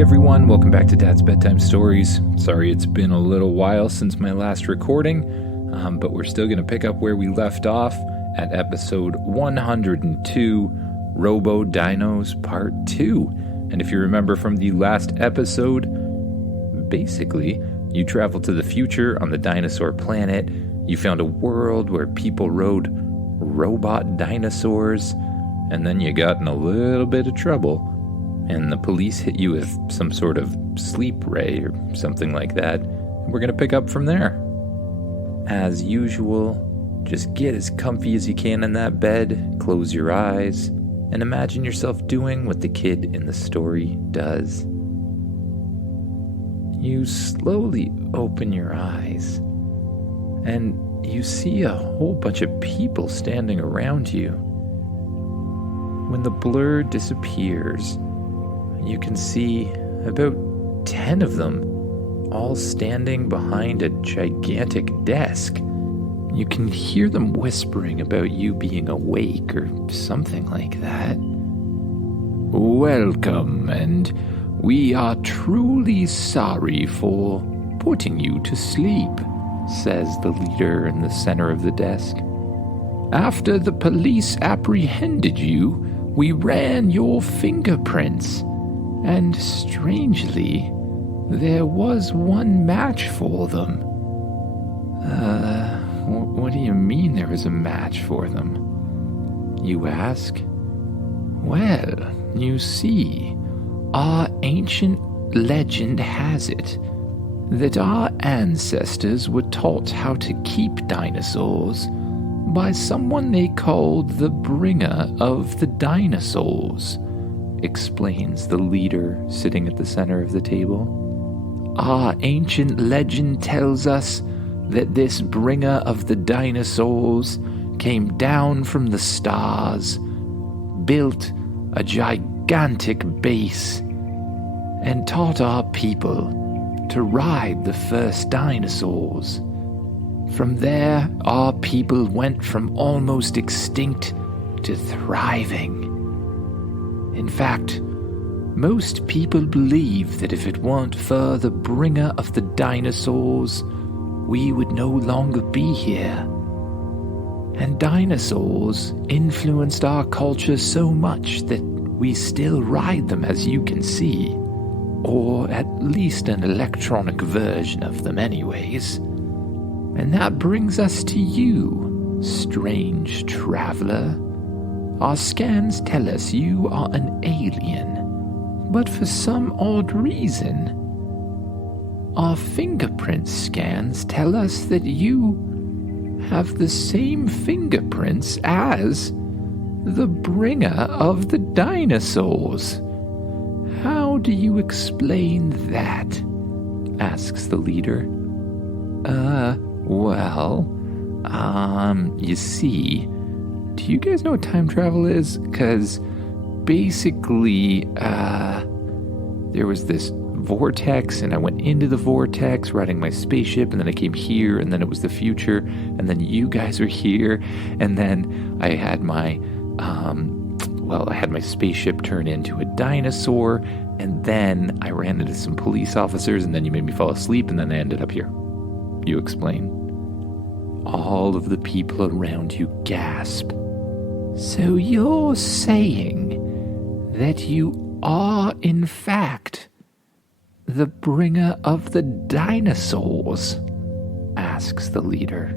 Hey everyone, welcome back to Dad's Bedtime Stories. Sorry it's been a little while since my last recording, but we're still going to pick up where we left off at episode 102, Robo, Dinos, Part 2. And if you remember from the last episode, basically, you traveled to the future on the Dinosaur planet. You found a world where people rode robot dinosaurs, and then you got in a little bit of trouble. And the police hit you with some sort of sleep ray or something like that. And we're going to pick up from there. As usual, just get as comfy as you can in that bed, close your eyes, and imagine yourself doing what the kid in the story does. You slowly open your eyes, and you see a whole bunch of people standing around you. When the blur disappears, you can see about 10 of them, all standing behind a gigantic desk. You can hear them whispering about you being awake or something like that. Welcome, and we are truly sorry for putting you to sleep, says the leader in the center of the desk. After the police apprehended you, we ran your fingerprints. And strangely, there was one match for them. What do you mean there was a match for them? You ask. Well, you see, our ancient legend has it that our ancestors were taught how to keep dinosaurs by someone they called the bringer of the dinosaurs, explains the leader sitting at the center of the table. Our ancient legend tells us that this bringer of the dinosaurs came down from the stars, built a gigantic base, and taught our people to ride the first dinosaurs. From there, our people went from almost extinct to thriving. In fact, most people believe that if it weren't for the bringer of the dinosaurs, we would no longer be here. And dinosaurs influenced our culture so much that we still ride them, as you can see. Or at least an electronic version of them anyways. And that brings us to you, strange traveler. Our scans tell us you are an alien, but for some odd reason, our fingerprint scans tell us that you have the same fingerprints as the bringer of the dinosaurs. How do you explain that? Asks the leader. You see, do you guys know what time travel is? Because basically, there was this vortex, and I went into the vortex riding my spaceship, and then I came here, and then it was the future, and then you guys were here, and then I had my, I had my spaceship turn into a dinosaur, and then I ran into some police officers, and then you made me fall asleep, and then I ended up here. You explain. All of the people around you gasp. So you're saying that you are, in fact, the bringer of the dinosaurs? Asks the leader.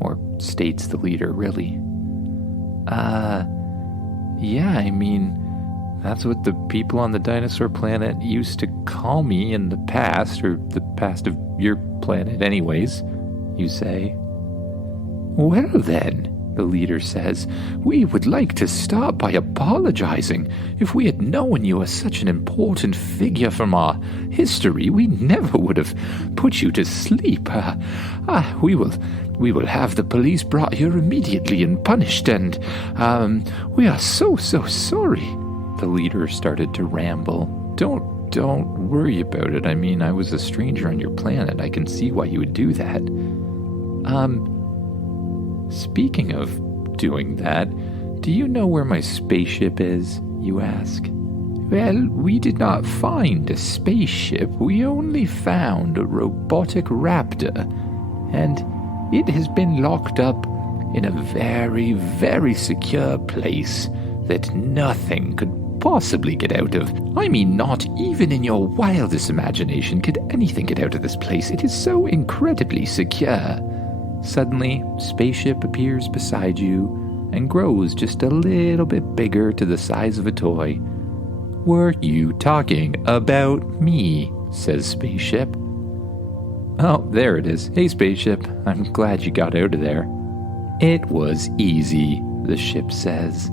Or states the leader, really. Yeah, I mean, that's what the people on the dinosaur planet used to call me in the past, or the past of your planet anyways, you say. Well then, the leader says, we would like to start by apologizing. If we had known you were such an important figure from our history, we never would have put you to sleep. We will have the police brought here immediately and punished, and we are so sorry. The leader started to ramble. Don't worry about it. I mean, I was a stranger on your planet. I can see why you would do that. Speaking of doing that, do you know where my spaceship is, you ask? Well, we did not find a spaceship. We only found a robotic raptor, and it has been locked up in a very, very secure place that nothing could possibly get out of. I mean, not even in your wildest imagination could anything get out of this place. It is so incredibly secure. Suddenly, spaceship appears beside you and grows just a little bit bigger to the size of a toy. Were you talking about me? Says spaceship. Oh, there it is. Hey, spaceship. I'm glad you got out of there. It was easy, the ship says.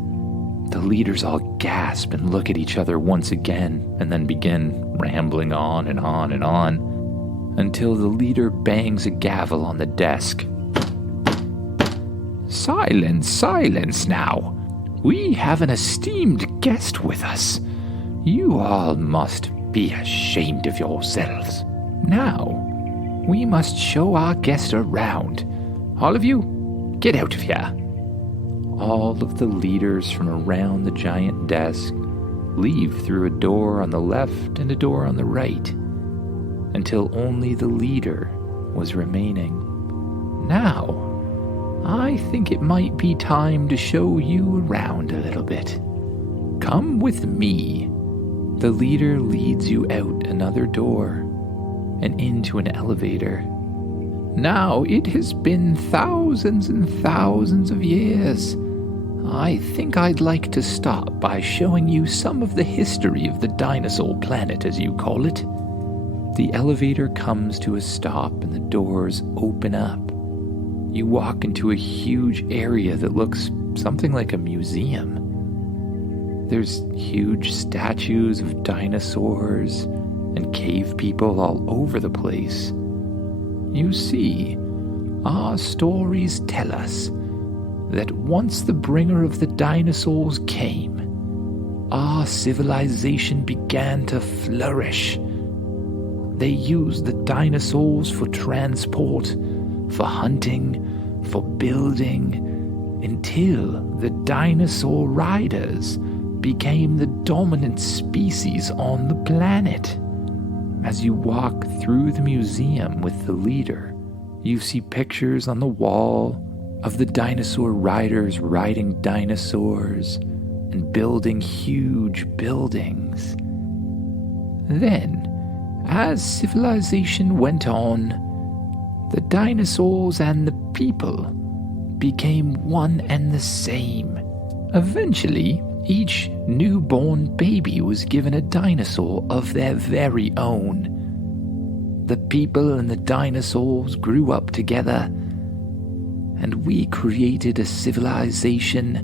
The leaders all gasp and look at each other once again, and then begin rambling on and on and on, until the leader bangs a gavel on the desk. Silence, silence now. We have an esteemed guest with us. You all must be ashamed of yourselves. Now, we must show our guest around. All of you, get out of here. All of the leaders from around the giant desk leave through a door on the left and a door on the right, until only the leader was remaining. Now, I think it might be time to show you around a little bit. Come with me. The leader leads you out another door and into an elevator. Now, it has been thousands and thousands of years. I think I'd like to start by showing you some of the history of the dinosaur planet, as you call it. The elevator comes to a stop and the doors open up. You walk into a huge area that looks something like a museum. There's huge statues of dinosaurs and cave people all over the place. You see, our stories tell us that once the bringer of the dinosaurs came, our civilization began to flourish. They used the dinosaurs for transport, for hunting, for building, until the dinosaur riders became the dominant species on the planet. As you walk through the museum with the leader, you see pictures on the wall of the dinosaur riders riding dinosaurs and building huge buildings. Then, as civilization went on, the dinosaurs and the people became one and the same. Eventually, each newborn baby was given a dinosaur of their very own. The people and the dinosaurs grew up together, and we created a civilization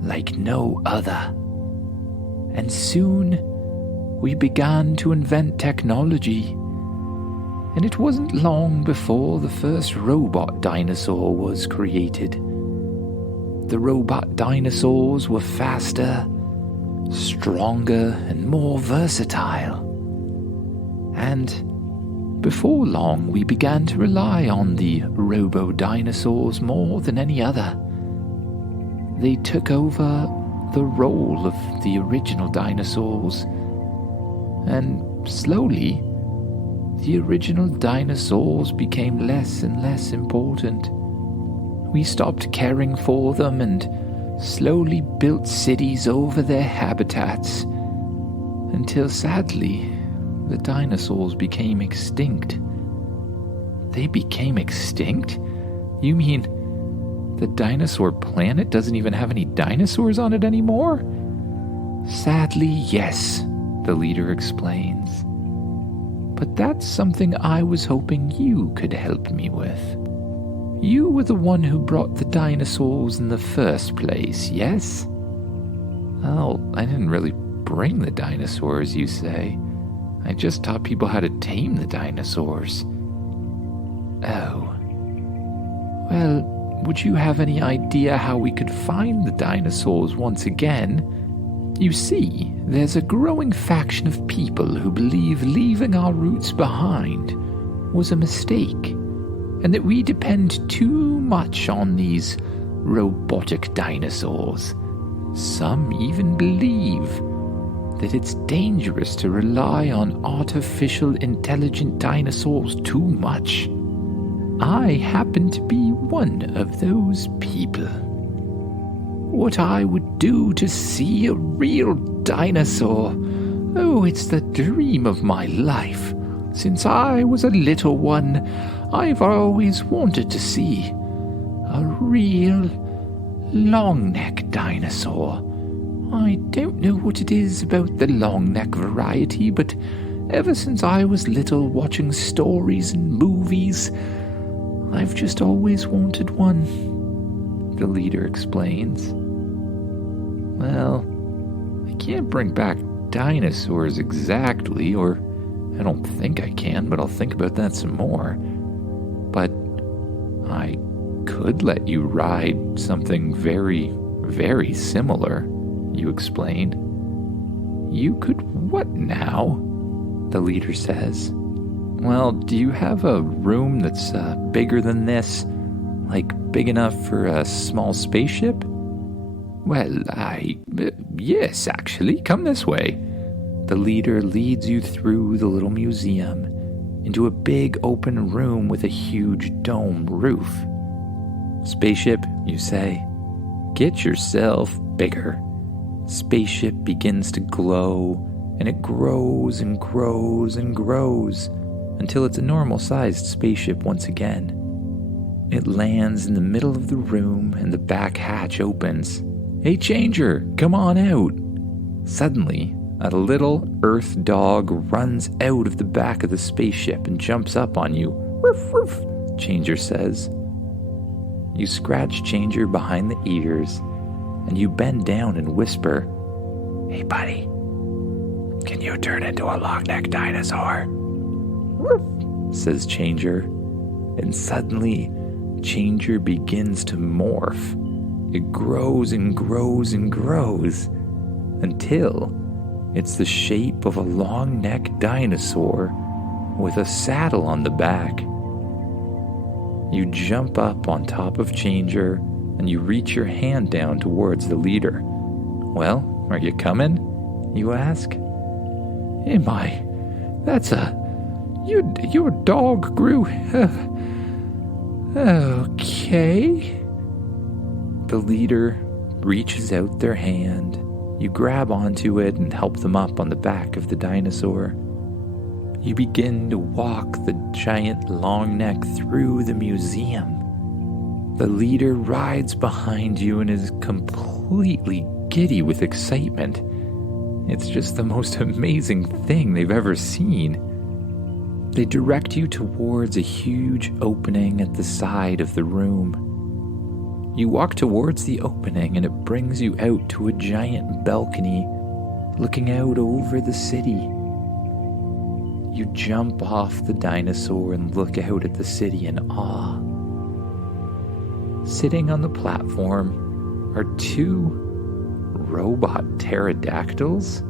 like no other. And soon, we began to invent technology. And it wasn't long before the first robot dinosaur was created. The robot dinosaurs were faster, stronger, and more versatile. And before long, we began to rely on the Robo dinosaurs more than any other. They took over the role of the original dinosaurs, and slowly, the original dinosaurs became less and less important. We stopped caring for them and slowly built cities over their habitats, until sadly, the dinosaurs became extinct. They became extinct? You mean the dinosaur planet doesn't even have any dinosaurs on it anymore? Sadly, yes, the leader explains. But that's something I was hoping you could help me with. You were the one who brought the dinosaurs in the first place, yes? Oh, I didn't really bring the dinosaurs, you say. I just taught people how to tame the dinosaurs. Oh. Well, would you have any idea how we could find the dinosaurs once again? You see, there's a growing faction of people who believe leaving our roots behind was a mistake, and that we depend too much on these robotic dinosaurs. Some even believe that it's dangerous to rely on artificial intelligent dinosaurs too much. I happen to be one of those people. What I would do to see a real dinosaur, oh, it's the dream of my life. Since I was a little one, I've always wanted to see a real long-neck dinosaur. I don't know what it is about the long-neck variety, but ever since I was little watching stories and movies, I've just always wanted one, the leader explains. Well, I can't bring back dinosaurs exactly, or I don't think I can, but I'll think about that some more. But I could let you ride something very, very similar, you explained. You could what now? The leader says. Well, do you have a room that's bigger than this? Like big enough for a small spaceship? Well, yes, actually, come this way. The leader leads you through the little museum into a big open room with a huge dome roof. Spaceship, you say. Get yourself bigger. Spaceship begins to glow, and it grows and grows and grows until it's a normal-sized spaceship once again. It lands in the middle of the room, and the back hatch opens. Hey, Changer, come on out. Suddenly, a little Earth dog runs out of the back of the spaceship and jumps up on you. Ruff, ruff, Changer says. You scratch Changer behind the ears, and you bend down and whisper, Hey, buddy, can you turn into a long-necked dinosaur? Ruff, says Changer, and suddenly, Changer begins to morph. It grows and grows and grows until it's the shape of a long-necked dinosaur with a saddle on the back. You jump up on top of Changer and you reach your hand down towards the leader. Well, are you coming? You ask. Am I? Your dog grew. Okay. The leader reaches out their hand. You grab onto it and help them up on the back of the dinosaur. You begin to walk the giant long neck through the museum. The leader rides behind you and is completely giddy with excitement. It's just the most amazing thing they've ever seen. They direct you towards a huge opening at the side of the room. You walk towards the opening and it brings you out to a giant balcony looking out over the city. You jump off the dinosaur and look out at the city in awe. Sitting on the platform are two robot pterodactyls.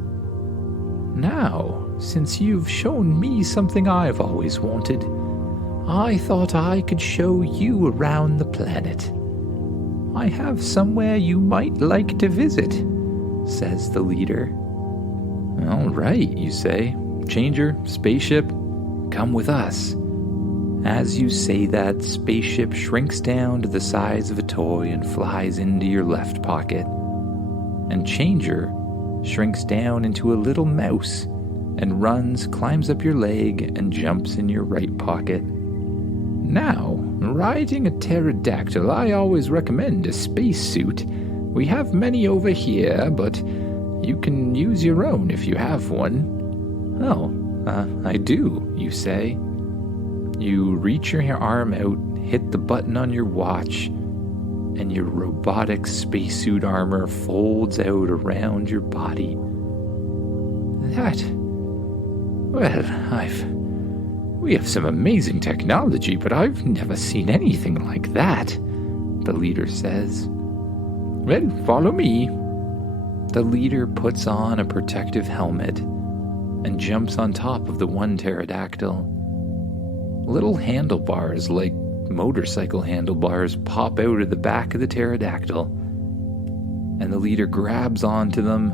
Now, since you've shown me something I've always wanted, I thought I could show you around the planet. I have somewhere you might like to visit, says the leader. All right, you say. Changer, spaceship, come with us. As you say that, spaceship shrinks down to the size of a toy and flies into your left pocket. And Changer shrinks down into a little mouse and runs, climbs up your leg, and jumps in your right pocket. Now, riding a pterodactyl, I always recommend a spacesuit. We have many over here, but you can use your own if you have one. Oh, I do, you say. You reach your arm out, hit the button on your watch, and your robotic spacesuit armor folds out around your body. We have some amazing technology, but I've never seen anything like that, the leader says. Well, follow me. The leader puts on a protective helmet and jumps on top of the one pterodactyl. Little handlebars, like motorcycle handlebars, pop out of the back of the pterodactyl, and the leader grabs onto them,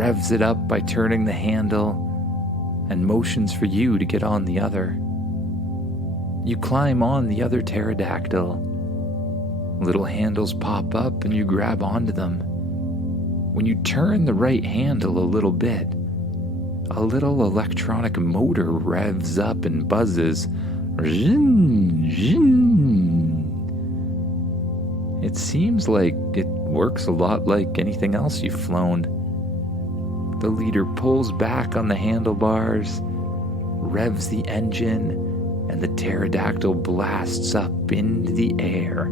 revs it up by turning the handle and motions for you to get on the other. You climb on the other pterodactyl. Little handles pop up and you grab onto them. When you turn the right handle a little bit, a little electronic motor revs up and buzzes. Zhin, zhin. It seems like it works a lot like anything else you've flown. The leader pulls back on the handlebars, revs the engine, and the pterodactyl blasts up into the air.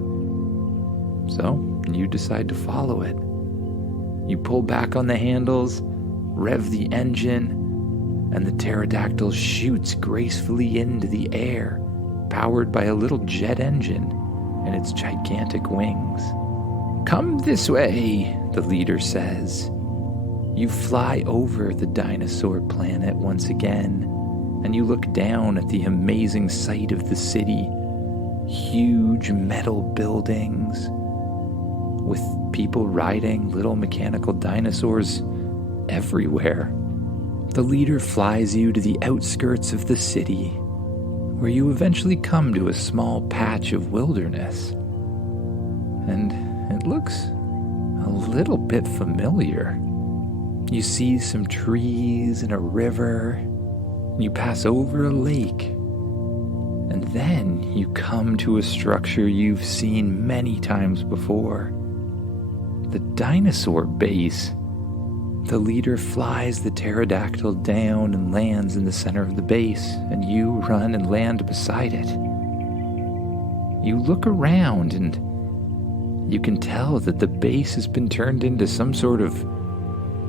So, you decide to follow it. You pull back on the handles, rev the engine, and the pterodactyl shoots gracefully into the air, powered by a little jet engine and its gigantic wings. "Come this way," the leader says. You fly over the dinosaur planet once again, and you look down at the amazing sight of the city. Huge metal buildings with people riding little mechanical dinosaurs everywhere. The leader flies you to the outskirts of the city, where you eventually come to a small patch of wilderness. And it looks a little bit familiar. You see some trees and a river. You pass over a lake. And then you come to a structure you've seen many times before. The dinosaur base. The leader flies the pterodactyl down and lands in the center of the base, and you run and land beside it. You look around and you can tell that the base has been turned into some sort of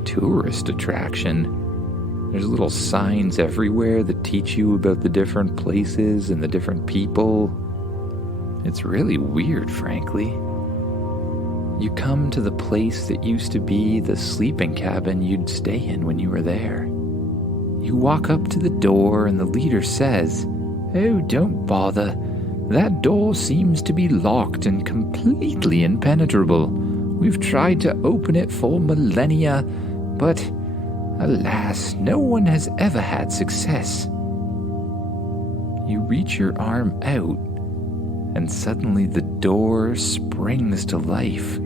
tourist attraction. There's little signs everywhere that teach you about the different places and the different people. It's really weird, frankly. You come to the place that used to be the sleeping cabin you'd stay in when you were there. You walk up to the door and the leader says, "Oh, don't bother. That door seems to be locked and completely impenetrable. We've tried to open it for millennia, but alas, no one has ever had success." You reach your arm out, and suddenly the door springs to life.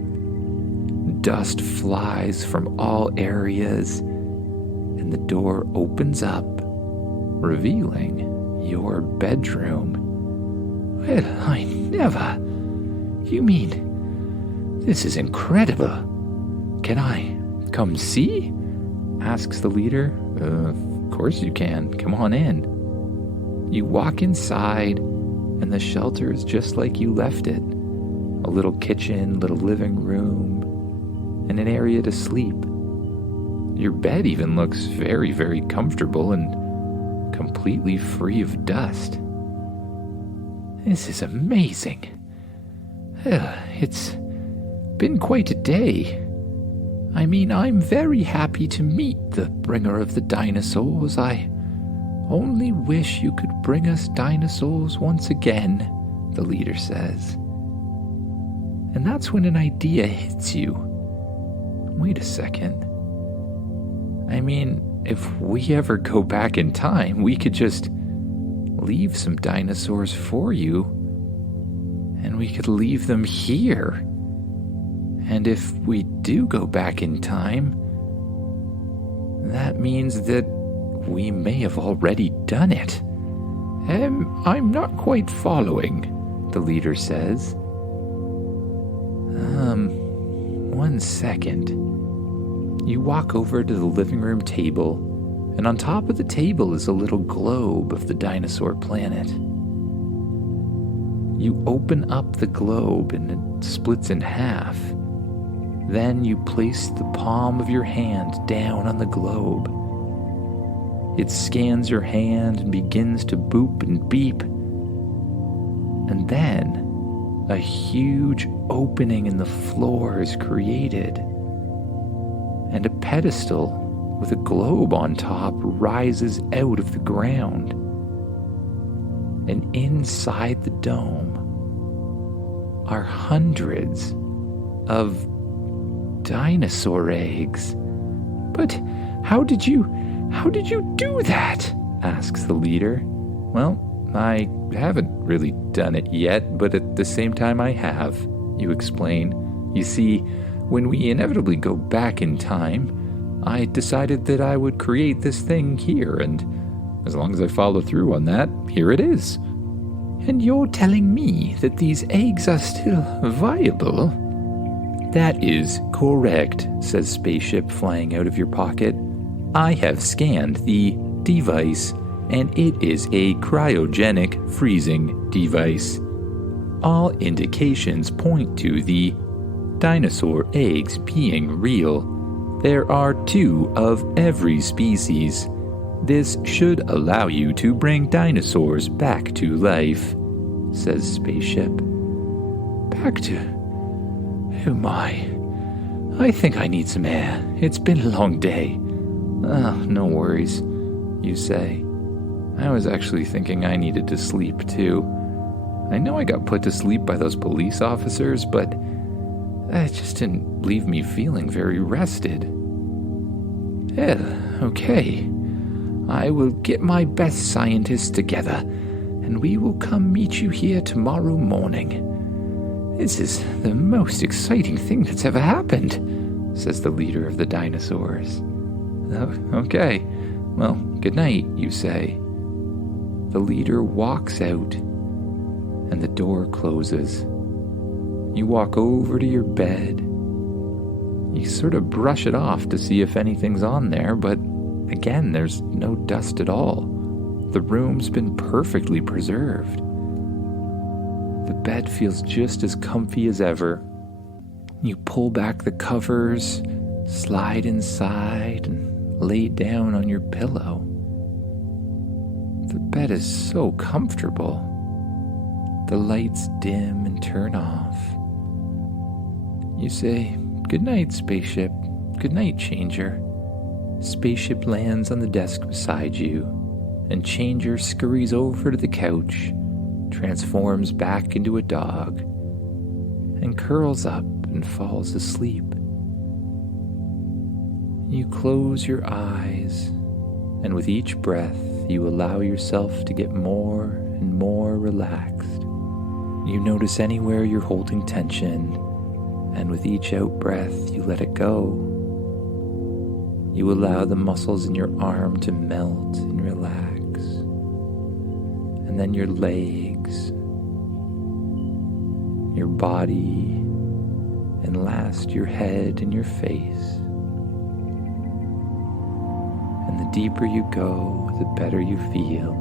Dust flies from all areas, and the door opens up, revealing your bedroom. "Well, I never... You mean... This is incredible. Can I come see?" asks the leader. Of course you can. Come on in." You walk inside, and the shelter is just like you left it. A little kitchen, little living room, and an area to sleep. Your bed even looks very, very comfortable and completely free of dust. This is amazing. It's been quite a day. I mean, I'm very happy to meet the bringer of the dinosaurs. I only wish you could bring us dinosaurs once again, the leader says. And that's when an idea hits you. Wait a second. I mean, if we ever go back in time, we could just leave some dinosaurs for you, and we could leave them here. And if we do go back in time, that means that we may have already done it. I'm not quite following, the leader says. One second. You walk over to the living room table, and on top of the table is a little globe of the dinosaur planet. You open up the globe and it splits in half. Then you place the palm of your hand down on the globe. It scans your hand and begins to boop and beep. And then a huge opening in the floor is created, and a pedestal with a globe on top rises out of the ground. And inside the dome are hundreds of dinosaur eggs, But how did you do that? Asks the leader. Well, I haven't really done it yet, but at the same time I have, you explain. You see, when we inevitably go back in time, I decided that I would create this thing here, and as long as I follow through on that, here it is. And you're telling me that these eggs are still viable? That is correct, says Spaceship, flying out of your pocket. I have scanned the device, and it is a cryogenic freezing device. All indications point to the dinosaur eggs being real. There are 2 of every species. This should allow you to bring dinosaurs back to life, says Spaceship. Back to... Oh my. I think I need some air. It's been a long day. No worries, you say. I was actually thinking I needed to sleep too. I know I got put to sleep by those police officers, but that just didn't leave me feeling very rested. Well, okay. I will get my best scientists together, and we will come meet you here tomorrow morning. This is the most exciting thing that's ever happened, says the leader of the dinosaurs. Oh, okay. Well, good night, you say. The leader walks out, and the door closes. You walk over to your bed. You sort of brush it off to see if anything's on there, but again, there's no dust at all. The room's been perfectly preserved. The bed feels just as comfy as ever. You pull back the covers, slide inside, and lay down on your pillow. The bed is so comfortable. The lights dim and turn off. You say, "Good night, Spaceship. Good night, Changer." Spaceship lands on the desk beside you, and Changer scurries over to the couch, transforms back into a dog, and curls up and falls asleep. You close your eyes, and with each breath, you allow yourself to get more and more relaxed. You notice anywhere you're holding tension, and with each out-breath, you let it go. You allow the muscles in your arm to melt and relax. And then your legs, your body, and last your head and your face. And the deeper you go, the better you feel.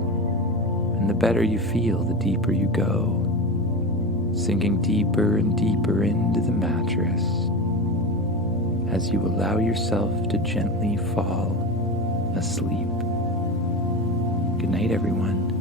And the better you feel, the deeper you go, sinking deeper and deeper into the mattress as you allow yourself to gently fall asleep. Good night, everyone.